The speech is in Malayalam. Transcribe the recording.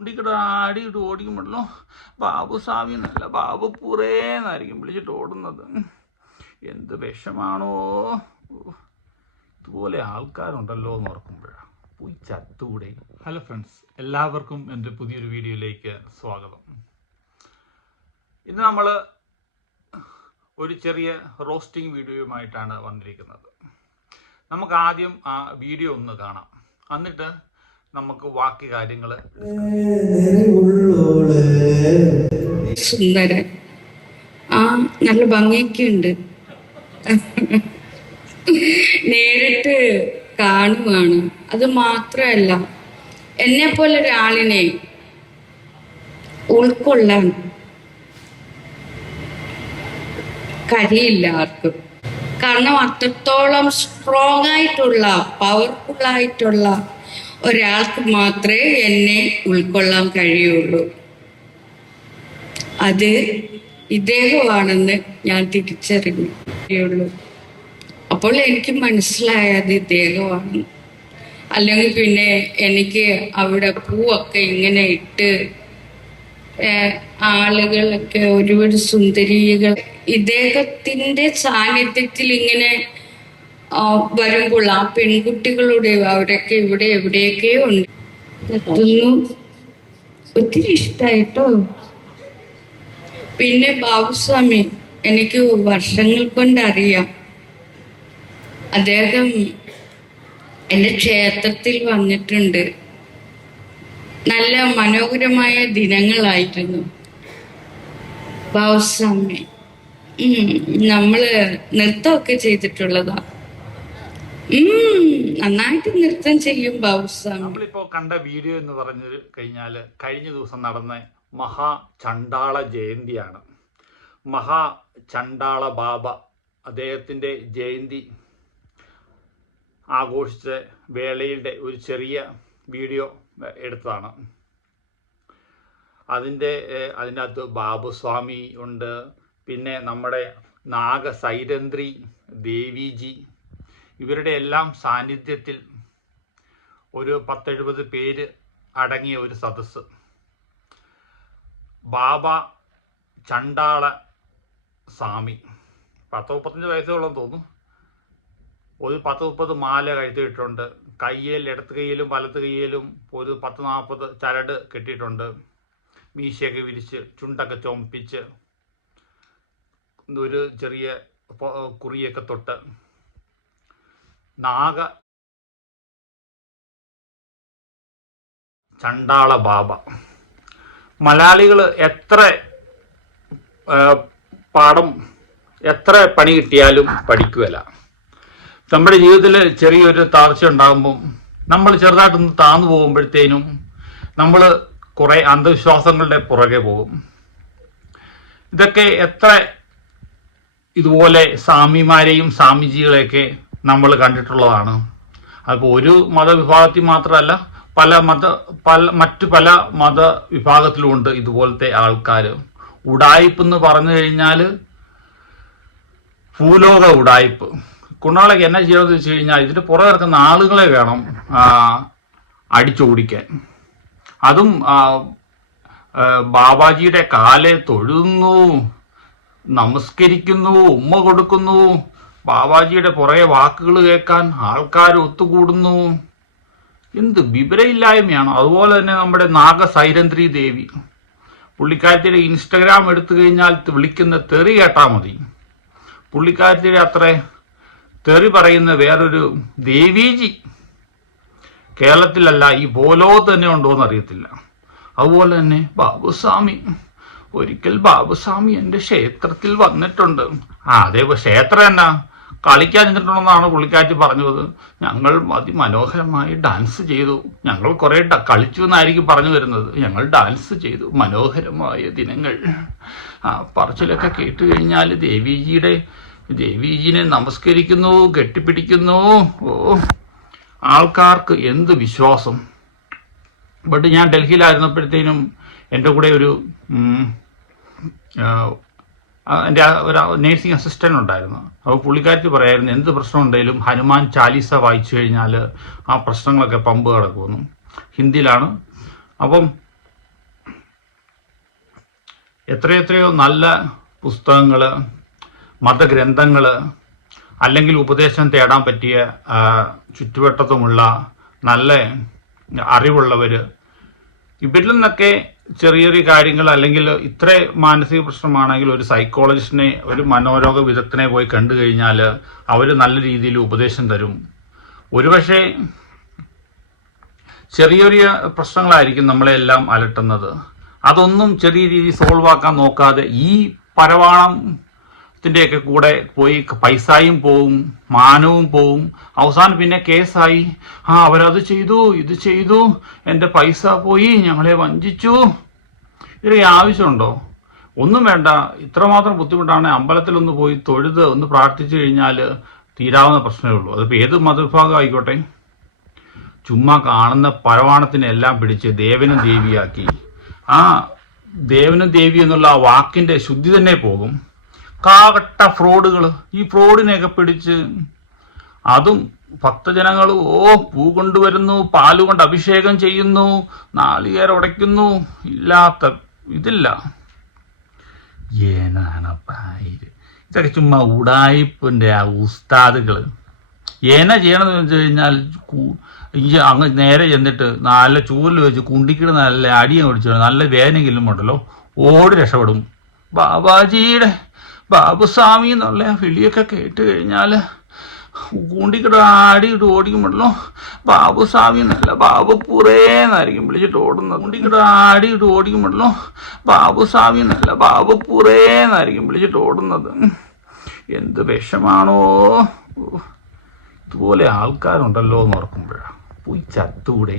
വണ്ടിക്കിട്ട് ആടിയിട്ട് ഓടിക്കുമ്പോഴല്ലോ ബാബു സ്വാമി എന്നല്ല ബാബു പുറേന്നായിരിക്കും വിളിച്ചിട്ട് ഓടുന്നത്. എന്ത് വിഷമാണോ? ഇതുപോലെ ആൾക്കാരുണ്ടല്ലോ എന്ന് ഓർക്കുമ്പോഴാണ് പോയി ചത്തുകൂടെ. ഹലോ ഫ്രണ്ട്സ് എല്ലാവർക്കും എന്റെ പുതിയൊരു വീഡിയോയിലേക്ക് സ്വാഗതം. ഇന്ന് നമ്മൾ ഒരു ചെറിയ റോസ്റ്റിംഗ് വീഡിയോയുമായിട്ടാണ് വന്നിരിക്കുന്നത്. നമുക്ക് ആദ്യം ആ വീഡിയോ ഒന്ന് കാണാം. എന്നിട്ട് നമുക്ക് ബാക്കി കാര്യങ്ങൾ ആ നല്ല ഭംഗിയൊക്കെ ഉണ്ട്. നേരിട്ട് കാണുവാണ്. അത് മാത്രമല്ല എന്നെ പോലെ ഒരാളിനെ ഉൾക്കൊള്ളാൻ കഴിയില്ല ആർക്കും. കാരണം അത്രത്തോളം സ്ട്രോങ് ആയിട്ടുള്ള പവർഫുൾ ആയിട്ടുള്ള ഒരാൾക്ക് മാത്രമേ എന്നെ ഉൾക്കൊള്ളാൻ കഴിയുള്ളൂ. അത് ഇദ്ദേഹമാണെന്ന് ഞാൻ തിരിച്ചറിഞ്ഞുള്ളൂ അപ്പോൾ എനിക്ക് മനസ്സിലായത് ഇദ്ദേഹമാണ്. അല്ലെങ്കിൽ പിന്നെ എനിക്ക് അവിടെ പൂവൊക്കെ ഇങ്ങനെ ഇട്ട് ആളുകളൊക്കെ ഒരുപാട് സുന്ദരികൾ. ഇദ്ദേഹത്തിന്റെ സാന്നിധ്യത്തിൽ ഇങ്ങനെ വരുമ്പോൾ ആ പെൺകുട്ടികളുടെ അവരൊക്കെ ഇവിടെ എവിടെയൊക്കെ ഉണ്ട്. എത്തുന്നു ഒത്തിരി ഇഷ്ടായിട്ടോ? പിന്നെ ബാബുസ്വാമി എനിക്ക് വർഷങ്ങൾ കൊണ്ട് അറിയാം അദ്ദേഹം എന്റെ ക്ഷേത്രത്തിൽ വന്നിട്ടുണ്ട്. നല്ല മനോഹരമായ ദിനങ്ങളായിരുന്നു. ബാബുസ്വാമി നമ്മൾ നൃത്തമൊക്കെ ചെയ്തിട്ടുള്ളതാ. നന്നായിട്ട് നൃത്തം ചെയ്യും നമ്മളിപ്പോ കണ്ട വീഡിയോ എന്ന് പറഞ്ഞു കഴിഞ്ഞാൽ കഴിഞ്ഞ ദിവസം നടന്ന മഹാ ചണ്ടാള ജയന്തിയാണ്. മഹാ ചണ്ടാള ബാബ അദ്ദേഹത്തിന്റെ ജയന്തി ആഘോഷിച്ച വേളയുടെ ഒരു ചെറിയ വീഡിയോ എടുത്തതാണ്. അതിന്റെ അതിനകത്ത് ബാബുസ്വാമി ഉണ്ട്. പിന്നെ നമ്മുടെ നാഗസൈരന്ത്രി ദേവിജി ഇവരുടെ എല്ലാം സാന്നിധ്യത്തിൽ ഒരു പത്തെഴുപത് പേര് അടങ്ങിയ ഒരു സദസ്സ്. ബാബ ചണ്ടാള സ്വാമി. പത്ത് മുപ്പത്തഞ്ച് വയസ്സോളം തോന്നുന്നു. ഒരു പത്ത് മുപ്പത് മാല കഴുത്തിയിട്ടുണ്ട്. കയ്യിൽ ഇടത്ത് കൈയിലും വലത്ത് കൈയിലും ഒരു പത്ത് നാൽപ്പത് ചരട് കെട്ടിയിട്ടുണ്ട്. മീശയൊക്കെ വിരിച്ച് ചുണ്ടൊക്കെ ചുമപ്പിച്ച് ഒരു ചെറിയ കുറിയൊക്കെ തൊട്ട് നാഗ ചണ്ടാള ബാബ. മലയാളികൾ എത്ര പാഠം എത്ര പണി കിട്ടിയാലും പഠിക്കുകയില്ല നമ്മുടെ ജീവിതത്തിൽ ചെറിയൊരു താഴ്ച ഉണ്ടാകുമ്പം നമ്മൾ ചെറുതായിട്ടൊന്ന് താന്നു പോകുമ്പോഴത്തേനും നമ്മൾ കുറേ അന്ധവിശ്വാസങ്ങളുടെ പുറകെ പോകും. ഇതൊക്കെ എത്ര ഇതുപോലെ സ്വാമിമാരെയും സ്വാമിജികളെയൊക്കെ നമ്മൾ കണ്ടിട്ടുള്ളതാണ്. അപ്പോൾ ഒരു മതവിഭാഗത്തിൽ മാത്രമല്ല പല മത പല മറ്റു പല മതവിഭാഗത്തിലുമുണ്ട് ഇതുപോലത്തെ ആൾക്കാർ ഉടായ്പ എന്ന് പറഞ്ഞു കഴിഞ്ഞാൽ ഭൂലോക ഉടായ്പ് കുണ്ണാളൊക്കെ എന്നാ ചെയ്യണമെന്ന് വെച്ച് കഴിഞ്ഞാൽ ഇതിന്റെ പുറകെ കിടക്കുന്ന ആളുകളെ വേണം അടിച്ചോടിക്കാൻ. അതും ബാബാജിയുടെ കാലെ തൊഴുന്നു നമസ്കരിക്കുന്നു ഉമ്മ കൊടുക്കുന്നു ബാബാജിയുടെ പുറകെ വാക്കുകൾ കേൾക്കാൻ ആൾക്കാർ ഒത്തുകൂടുന്നു. എന്ത് വിവരയില്ലായ്മയാണ്? അതുപോലെ തന്നെ നമ്മുടെ നാഗസൈരന്ധ്രി ദേവി. പുള്ളിക്കാരത്തിയുടെ ഇൻസ്റ്റഗ്രാം എടുത്തു കഴിഞ്ഞാൽ വിളിക്കുന്ന തെറി കേട്ടാൽ മതി. പുള്ളിക്കാരത്തിയുടെ അത്ര തെറി പറയുന്ന വേറൊരു ദേവീജി കേരളത്തിലല്ല ഈ പോലോ തന്നെ ഉണ്ടോ എന്ന് അറിയത്തില്ല. അതുപോലെ തന്നെ ബാബുസ്വാമി. ഒരിക്കൽ ബാബുസ്വാമി എന്റെ ക്ഷേത്രത്തിൽ വന്നിട്ടുണ്ട്. ആ അതേ ക്ഷേത്രം എന്നാ? കളിക്കാൻ നിന്നിട്ടുണ്ടെന്നാണ് പുള്ളിക്കാറ്റ് പറഞ്ഞത്. ഞങ്ങൾ അതിമനോഹരമായി ഡാൻസ് ചെയ്തു. ഞങ്ങൾ കുറേ കളിച്ചു എന്നായിരിക്കും പറഞ്ഞു വരുന്നത്. ഞങ്ങൾ ഡാൻസ് ചെയ്തു. മനോഹരമായ ദിനങ്ങൾ. ആ പറച്ചിലൊക്കെ കേട്ട് കഴിഞ്ഞാൽ ദേവിജിയുടെ ദേവിജിനെ നമസ്കരിക്കുന്നു കെട്ടിപ്പിടിക്കുന്നു. ഓ ആൾക്കാർക്ക് എന്ത് വിശ്വാസം. ബട്ട് ഞാൻ ഡൽഹിയിലായിരുന്നപ്പോഴത്തേനും എന്റെ കൂടെ ഒരു എന്റെ ഒരു നേഴ്സിംഗ് അസിസ്റ്റന്റ് ഉണ്ടായിരുന്നു. അപ്പോൾ പുള്ളിക്കാരിക്ക് പറയായിരുന്നു എന്ത് പ്രശ്നം ഉണ്ടെങ്കിലും ഹനുമാൻ ചാലീസ വായിച്ചു കഴിഞ്ഞാൽ ആ പ്രശ്നങ്ങളൊക്കെ പമ്പ് കിടക്കുമെന്ന്. ഹിന്ദിയിലാണ്. അപ്പം എത്രയെത്രയോ നല്ല പുസ്തകങ്ങൾ മതഗ്രന്ഥങ്ങൾ അല്ലെങ്കിൽ ഉപദേശം തേടാൻ പറ്റിയ ചുറ്റുവട്ടത്തുമുള്ള നല്ല അറിവുള്ളവർ ഇവരിൽ നിന്നൊക്കെ ചെറിയ ചെറിയ കാര്യങ്ങൾ അല്ലെങ്കിൽ ഇത്ര മാനസിക പ്രശ്നമാണെങ്കിൽ ഒരു സൈക്കോളജിസ്റ്റിനെ ഒരു മനോരോഗ വിദഗ്ധനെ പോയി കണ്ടു കഴിഞ്ഞാൽ അവർ നല്ല രീതിയിൽ ഉപദേശം തരും. ഒരുപക്ഷെ ചെറിയ ചെറിയ പ്രശ്നങ്ങളായിരിക്കും നമ്മളെല്ലാം അലട്ടുന്നത്. അതൊന്നും ചെറിയ രീതിയിൽ സോൾവ് ആക്കാൻ നോക്കാതെ ഈ പരവാണത്തിന്റെയൊക്കെ കൂടെ പോയി പൈസയും പോവും മാനവും പോവും. അവസാനം പിന്നെ കേസായി. ആ അവരത് ചെയ്തു ഇത് ചെയ്തു. എന്റെ പൈസ പോയി ഞങ്ങളെ വഞ്ചിച്ചു. ഇതിന് ആവശ്യമുണ്ടോ? ഒന്നും വേണ്ട. ഇത്രമാത്രം ബുദ്ധിമുട്ടാണ്. അമ്പലത്തിലൊന്ന് പോയി തൊഴുത് ഒന്ന് പ്രാർത്ഥിച്ചു കഴിഞ്ഞാൽ തീരാവുന്ന പ്രശ്നമേ ഉള്ളൂ. അതിപ്പോൾ ഏത് മതവിഭാഗം ആയിക്കോട്ടെ? ചുമ്മാ കാണുന്ന പരവാണത്തിനെല്ലാം പിടിച്ച് ദേവനും ദേവിയാക്കി. ആ ദേവനും ദേവി എന്നുള്ള ആ വാക്കിന്റെ ശുദ്ധി തന്നെ പോകും. കാകട്ട ഫ്രോഡുകൾ ഈ ഫ്രോഡിനെയൊക്കെ പിടിച്ച് അതും ഭക്തജനങ്ങൾ ഓ പൂ കൊണ്ടുവരുന്നു പാൽ കൊണ്ട് അഭിഷേകം ചെയ്യുന്നു നാളികേരം ഉടയ്ക്കുന്നു. ഇല്ലാത്ത ഇതില്ല. ഏനാണ് ഇതൊക്കെ ചുമ്മാ ഉടായിപ്പിന്റെ ആ ഉസ്താദുകൾ ഏന ചെയ്യണമെന്ന് വെച്ച് കഴിഞ്ഞാൽ അങ്ങ് നേരെ ചെന്നിട്ട് നല്ല ചൂരിൽ വെച്ച് കുണ്ടിക്കിട് നല്ല അടിയും ഒടിച്ചു നല്ല വേദനയെങ്കിലും ഉണ്ടല്ലോ ഓടി രക്ഷപ്പെടും. ബാബാജിയുടെ ബാബുസ്വാമി എന്നുള്ള വിളിയൊക്കെ കേട്ട് കഴിഞ്ഞാൽ കൂണ്ടിക്കിട ആടിയിട്ട് ഓടിക്കുമ്പോഴല്ലോ ബാബുസ്വാമി എന്നല്ല ബാബു ബാബുപ്പുറേന്നായിരിക്കും വിളിച്ചിട്ട് ഓടുന്നത്. കൂണ്ടിക്കിട ആടിയിട്ട് ഓടിക്കുമ്പോഴല്ലോ ബാബുസ്വാമി എന്നല്ല ബാബു ബാബുപ്പുറേന്നായിരിക്കും വിളിച്ചിട്ട് ഓടുന്നത്. എന്ത് വിഷമാണോ. ഇതുപോലെ ആൾക്കാരുണ്ടല്ലോ എന്ന് ഓർക്കുമ്പോഴാണ് പോയി ചത്തൂടെ